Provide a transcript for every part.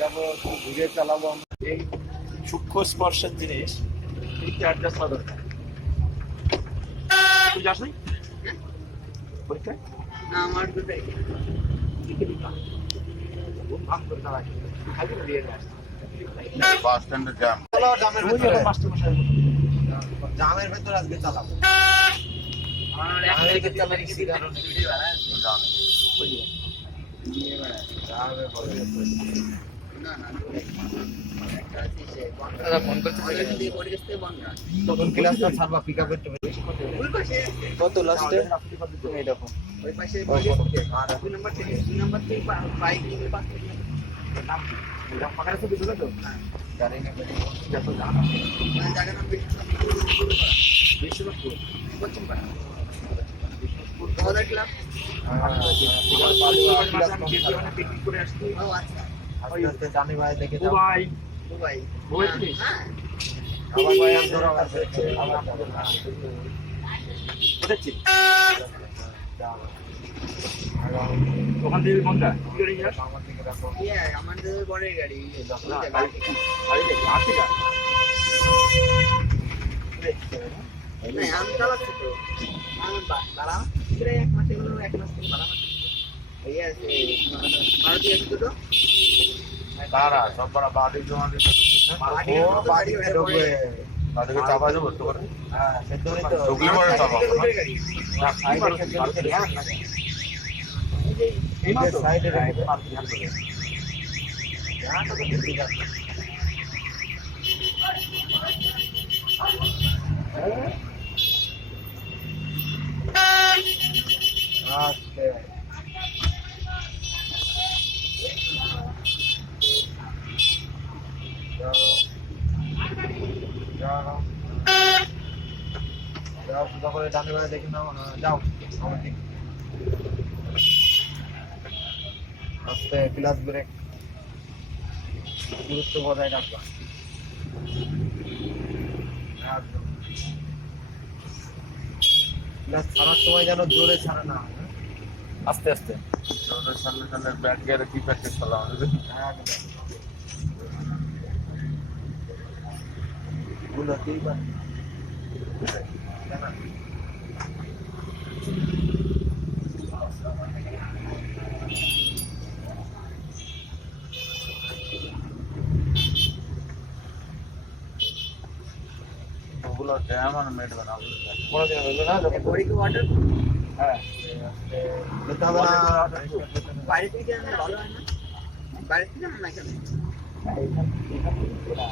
যাবো, ঘুরে চালাবো। এই সূক্ষ্ম স্পর্শের জিনিস একটু অ্যাডজাস্ট করা দরকার। তুই যাস নাই পরীক্ষায়? না, আমার দুটাই ভাগ করে দাঁড়াই খালি দিয়ে বাস স্ট্যান্ডের জ্যাম। জামের ভেতর আজকে চালাবো। আমার জামের একটা ভেতর মেরে কিছু কারণ ভিডিও না না ফোন করতে বন্ধ না তখন ক্লাসটা ছাড়বা পিক আপের ওই পাশে কত লাস্টে এই দেখো ওই পাশে আর 2 নাম্বার থেকে বাইক নিয়ে পাশ থেকে নাম এটা পাকার সাথে দিলো তো গাড়ি নিয়ে যত জানা জায়গা নাম বিশ্বনাথপুর পশ্চিম পাড়া আমাদের ক্লাব পিকনিক করে আসছি। ও আচ্ছা আস্তে আস্তে জানি ভাই দেখে যাও। দুবাই দুবাই চিনিস? হ্যাঁ আবার ভাই আর ধরা আছে আবার বুঝেছি ওখান থেকে কোনটা কি করে যাস? আমার দিকে রাখো। ইয়ে আমাদের বড়ের গাড়ি না, গাড়ি দেখি আর্টিকা না আমি চালাচ্ছি তো আমি বাড়া এক মাসে হলো 1 মাস থেকে বাড়া মাস এই আছে মারুতি আছে দুটো তারা সব বড় বাড়ি জমা দিতে ও বাড়িতে ঢুকবে তাদেরকে চাপা যাবো তো করে। হ্যাঁ সেটাই তো ঢুকলে পরে চাপা গাড়ি না সাইডে খেলতে এই যে সাইডে রাইট মারতে হবে যা তো ঠিক আছে আস্তে যাও সুন্দর করে ডানে বাড়ি দেখে নাও। যাও আমার দিকে আস্তে ক্লাস ব্রেক গুরুত্ব বজায় রাখবা একদম ক্লাস ছাড়ার সময় যেন জোরে ছাড়া না হয় আস্তে আস্তে ওদের সামনে সামনে ব্যাট গিয়ে কি প্র্যাকটিস করলাম আমাদের একদম গুলোতেই বা কেন ওগুলো জ্যাম আর মেট বানাবো কোনোদিন হইলো না যখন বড়ি কি ওয়াটার হ্যাঁ যেতে হবে না বাইরে থেকে আনলে ভালো হয় না বাইরে থেকে আনলে না কেন এইখান থেকে না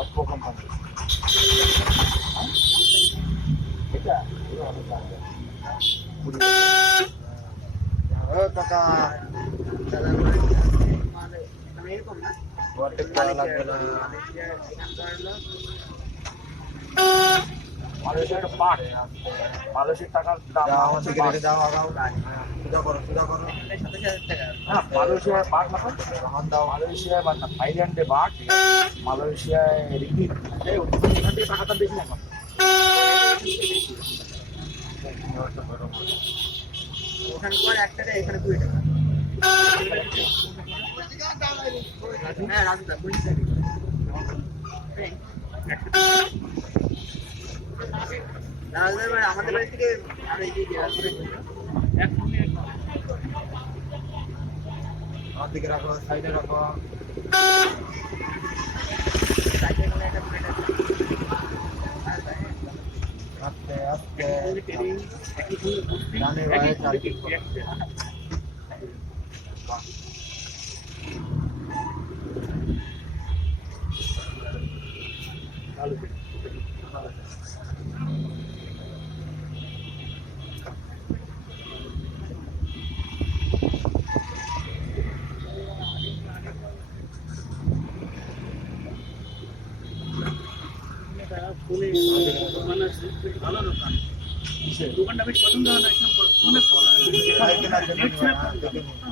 অল্প কোম্পানি এটা অনেক দাম ও কাকা দাদা মানে আমি এরকম না ওয়াটেক করা লাগবে না এখানকার হলো মানুষের একটা পাট মানুষের টাকার দাম আমার দিকে রেখে দাও আগাও সুদা করো সাথে টাকা হ্যাঁ মালয়েশিয়ায় বাট না তখন দাও মালয়েশিয়ায় বাট না থাইল্যান্ডে বাট মালয়েশিয়ায় রিঙ্গিত এখান থেকে টাকাটা বেশি না এখন ওখানে পর 1 টাকা এখানে 2 টাকা হ্যাঁ রাজদা পুলিশ থাকে রাজদার বাড়ি আমাদের বাড়ি থেকে আর এই যে আমার দিকে রাখো সাইডে রাখো আস্তে আস্তে জানে ভাই দোকানটা বেশ পছন্দ হয় না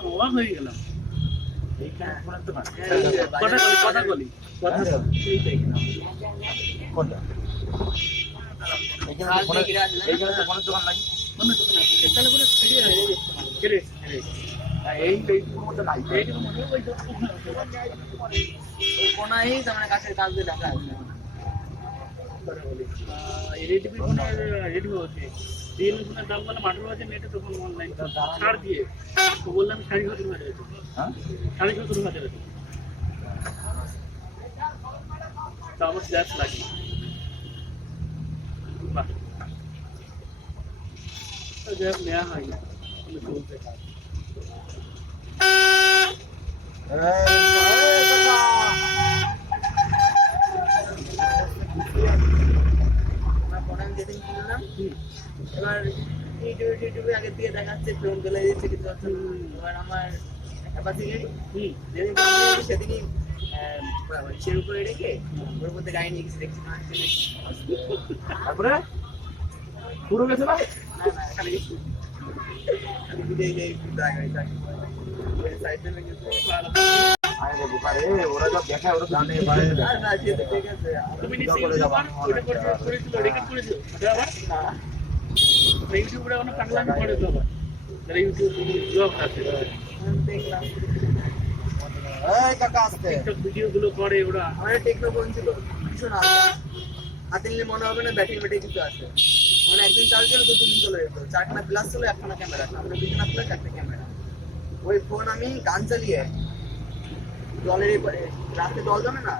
অবাক হয়ে গেলাম কথা বলি কোনটা এইখানে তো ফোনের দোকান নাই অন্য দোকান আছে তাহলে পুরো এইটুকুর মধ্যে নাই। এইটুকু মনে হয় ওই তো ওই কোনায় তার মানে গাছের কাজ দিয়ে ঢাকা আছে। রেডিপি ফোনের রেডিও হচ্ছে রিয়েলমি ফোনের দাম বলে মাঠের আছে মেয়েটা তখন অনলাইন ছাড় দিয়ে তো বললাম 70,000 আছে হ্যাঁ? 70,000 আছে তা আমার গ্যাস লাগে বাহ তো যাই হোক নেওয়া হয় না কিন্তু চলছে কাজ এই কাকা। আমার ফোন আমি যেদিন কিনলাম এবার ইউটিউবে আগের দিয়ে দেখাচ্ছে ফোন চলে যাচ্ছে কিছু হচ্ছে না। এবার আমার একটা পাশে গাড়ি যেদিন কিনেছি সেদিনই সে উপরে রেখে ওর মধ্যে গাড়ি নিয়ে গেছি দেখছি না তারপরে পুরো গেছে না? না খালি খালি বিদেই যাই গাড়ি সাইড দিয়ে গেছে আরে রে বোকারে, ওরা যা দেখায় ওরা তো জানে বাইরে আর না সে তো ঠিক আছে তুমি নিশ্চয়ই ওটা করেছিল রেকর্ড করেছিল আবার না ইউটিউবে অনেক কাটলামি করে তো আবার যারা ইউটিউব ব্লগ আছে আমি দেখলাম এই কাকা আসতে। টিকটক ভিডিও গুলো করে ওরা আমার টেকনো ফোন ছিল ভীষণ হাতে নিলে মনে হবে না ব্যাটারি ব্যাটারি কিছু আছে মানে একদিন চার্জ দিলে 2-3 দিন চলে যেত চারখানা প্লাস ছিল একখানা ক্যামেরা সামনে দুখানা প্লাস একটা ক্যামেরা ওই ফোন আমি গান চালিয়ে জলের এপারে রাতে জল জমে না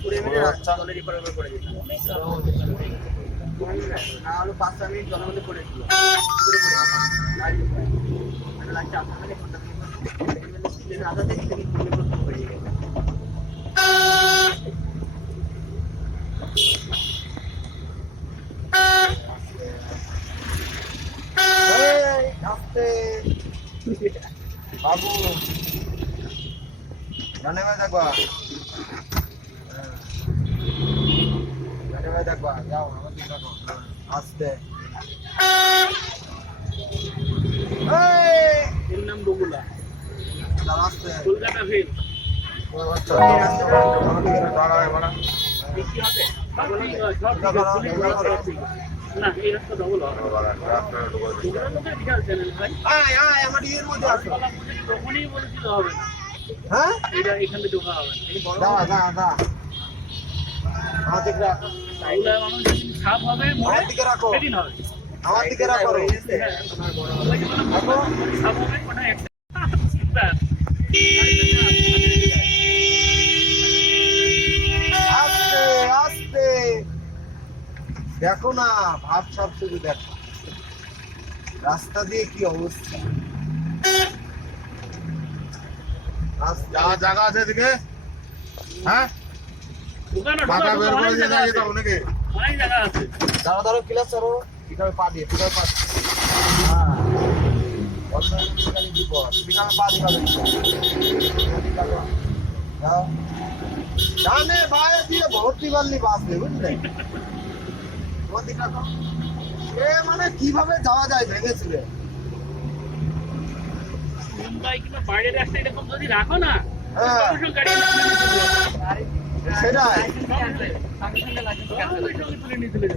ছুড়ে মেরে জলের এপারে ওপরে পড়ে যেত না হলো 5 মিনিট জলের মধ্যে পড়েছিল মানে লাগছে আপনার আধা থেকে পড়ে গেছে এই আসতে। বাবু গানে ভাই দেখবা, গানে ভাই দেখবা, যাও আমার দিকে দেখো। আসতে। এই এর নাম বগুলা দাঁড়া, আসতে। কলকাতা ভেল বৃষ্টি হবে না এই রাস্তা ডবল হবে বিশাল চ্যানেল ভাই আয় আয় আমার ইয়ের মধ্যে আসো। তখনই বলেছিল হবে না হ্যাঁ এটা এখান থেকে ঢোকা হবে না এই বড় দাঁড়া দাঁড়া দাঁড়া, আমার দিকে রাখো, ওগুলা মানুষ যেদিন ছাপ হবে আমার দিকে রাখো, সেদিন হবে আমার দিকে রাখো। হয়ে গেছে হ্যাঁ আমার বড় ওই যে বললাম, রাখো। ছাপ হবে ওটা একটা আস্তে আস্তে দেখো না, ভাব সব শুধু দেখো রাস্তা দিয়ে কি অবস্থা। জায়গা আছে এদিকে, হ্যাঁ দোকানে পাকা বের করে অনেক দিয়ে জায়গা যাই আছে তো নাকি? অনেক জায়গা আছে দাঁড়া দাঁড়া ক্লাস করো, পিকাবে পা দিয়ে, পিকাবে পা দিয়ে। হ্যাঁ বিপদ, পিকাবে পা দিয়ে যাও। ডানে বায়ে দিয়ে ভর্তি বাল্লি বাঁচবে, বুঝলে? তোমার দিকে রাখো। এ মানে কিভাবে যাওয়া যায় ভেবেছিলে? মুম্বাই কিংবা বাইরের রাস্তায় এরকম যদি রাখো না হ্যাঁ। সঙ্গে গাড়ি তুলে নিয়ে চলে যাবে। সেটাই। লাইসেন্স আছে সঙ্গে সঙ্গে লাইসেন্স সঙ্গে সঙ্গে তুলে নিয়ে চলে যাবে।